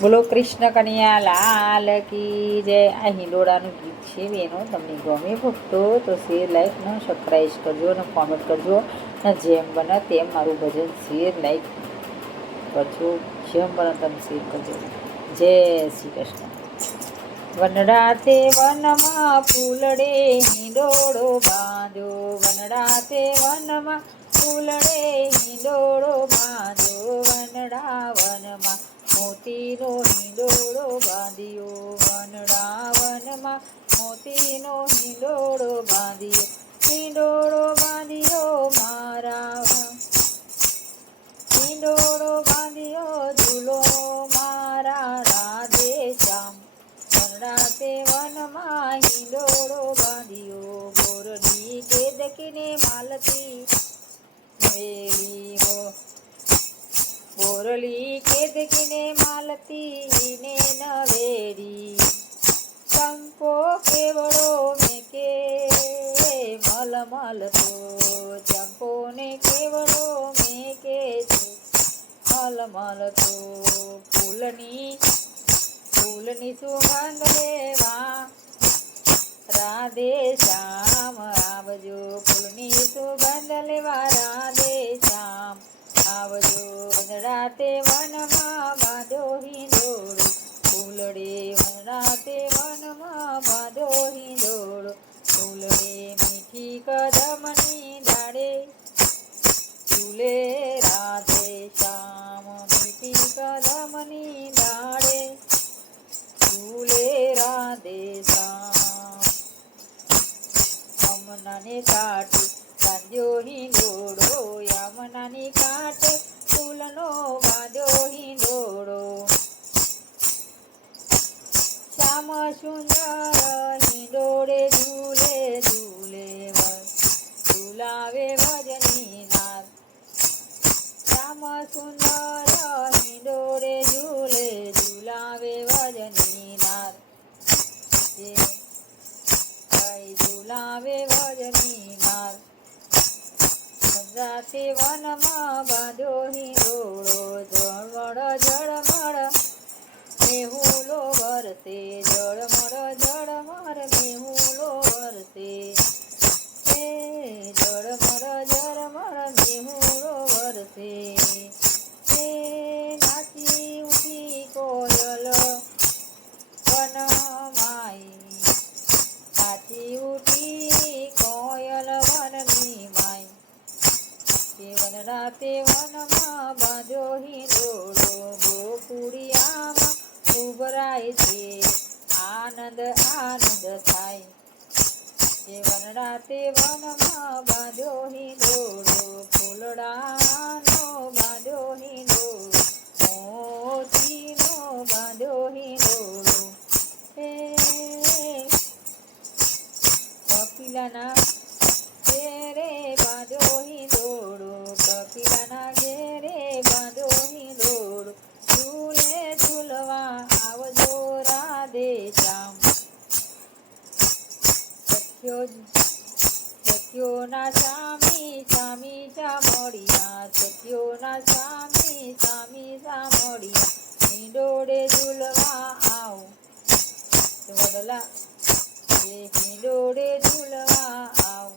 બોલો કૃષ્ણ કન્યા, લાલ કી જય. આ હિંડોળાનું ગીત છે બેનો, તમને ગમે ભક્તો તો શેર, લાઈક ને સબસ્ક્રાઈબ કરજો અને કોમેન્ટ કરજો. અને જેમ બને તેમ મારું ભજન શેર, લાઈક કરજો. જેમ બને તેમ શેર કરજો. જય શ્રી કૃષ્ણ. વનડા તે વનમાં ફૂલડે હિંડોળો બાંધો વનડા તે વનમાં ફૂલડે હિંડોળો બાંધો વનડા વનમાં મોતીનો હિંડોળો બાંધ્યો. વનડા વનમાં મોતીનો હિંડોળો બાંધ્યો. હિંડોળો બાંધ્યો મારા હિંડોળો બાંધ્યો ઝૂલો મારા રાધે શ્યામ. વનડા વનમાં હિંડોળો બાંધ્યો. ગોરડી કે દકીને માલતી. વેલી હો બોરલી કેદકીને માલતીને નવેરી. ચંપો કેવડો મેકે મલમલ તો ચંપો ને કેવડો મેકે છે. મલ તો ફૂલની ફૂલની સુગંધ લેવા. રાધે શ્યામ આવજો ફૂલની સુગંધ લેવા. રાધે શ્યામ આવજો વનરાતે વનમાં બાંધો હિંડોળો. ફૂલડે વનરાતે વનમાં બાંધો હિંડોળો. ફૂલડે મીઠી કદમની દાડે ચૂલે રાતે શામ મીઠી કદમની ડાળે ઝૂલે રાધે શ્યામ યમુનાને કાંઠે બાંધ્યો હિંડોળો યમુનાની કાંઠે ફૂલનો બાંધ્યો હિંડોળો શ્યામ સુંદર હિંડોળે ઝૂલે ઝૂલે ઝૂલાવે ભજની નાદ શ્યામ સુંદર હિંડોળે ઝૂલે ઝૂલાવે ભજની કઈ ઝુલાવે વજની નાર. રાતે વનમાં બાંધો હિંડોળો જળમળ જળમળ. મેહુલો વરસે, જળમળ જળમળ. મેહુલો વરસે, એ જળમળ જળમળ. મેહુલો વરસે, એ નાચી ઉઠી કોયલ વનમાઈ. નાચી ઉઠી કોયલ માય તે રાતે વનમાં બાંધો હિંડોળો ગોકુડિયામાં ઉભરાય છે. આનંદ આનંદ થાય. તે વનરાતે વનમાં બાંધો હિંડોળો ફૂલડાનો બાંધો હિંડોળો મોતીનો બાંધો હિંડોળો હે. કપિલાના શ્યામ સખ્યો સખ્યોના સામી સામી સામળિયા સખ્યોના સ્વામી સામી સામળિયા હિંડોળે ઝૂલવા આવ. વડલા હિંડોળે ઝૂલવા આવ.